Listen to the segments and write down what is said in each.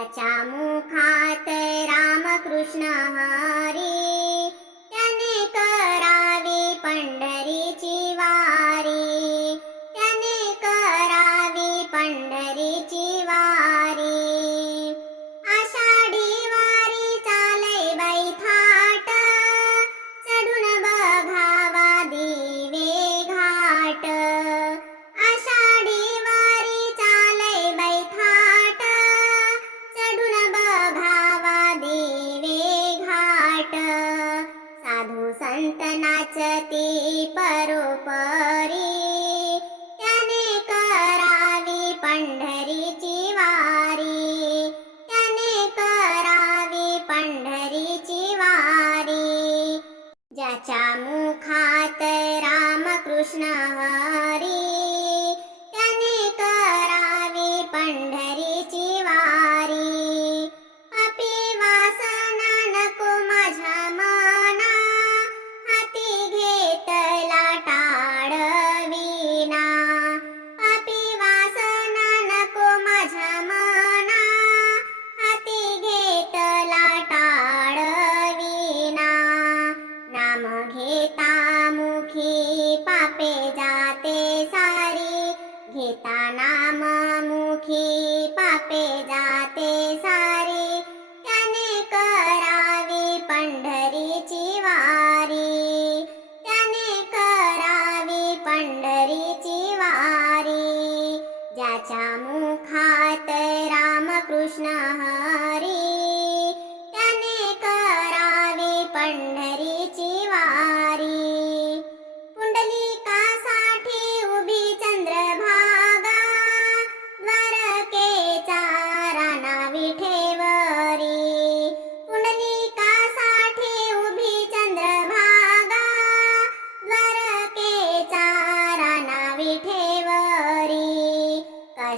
त्याच्या मुखात रामकृष्ण हरी। घेता मुखी पापे जाते सारी. घेता नाम मुखी पापे जाते सारी. त्याने करावी पंढरीची वारी. त्याने करावी पंढरीची वारी. ज्याच्या मुखात रामकृष्ण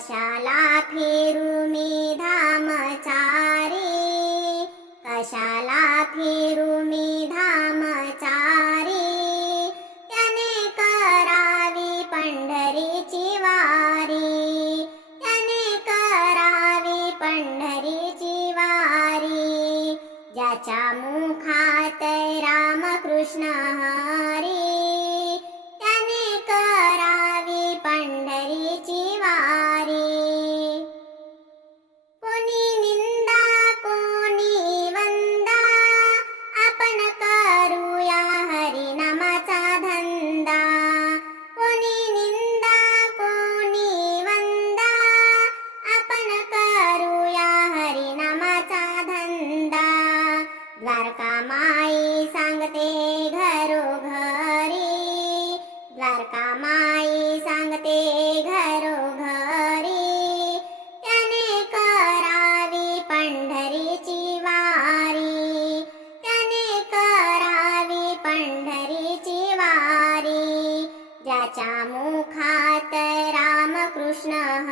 कशाला फेरू मी धामचा रे कशाला फेरू मी धामचा रे त्याने करावी पंढरीची वारी. त्याने करावी पंढरीची वारी. ज्याच्या मुखात रामकृष्ण हरी त्याने करावी पंढरीची वारी. मुखात रामकृष्णः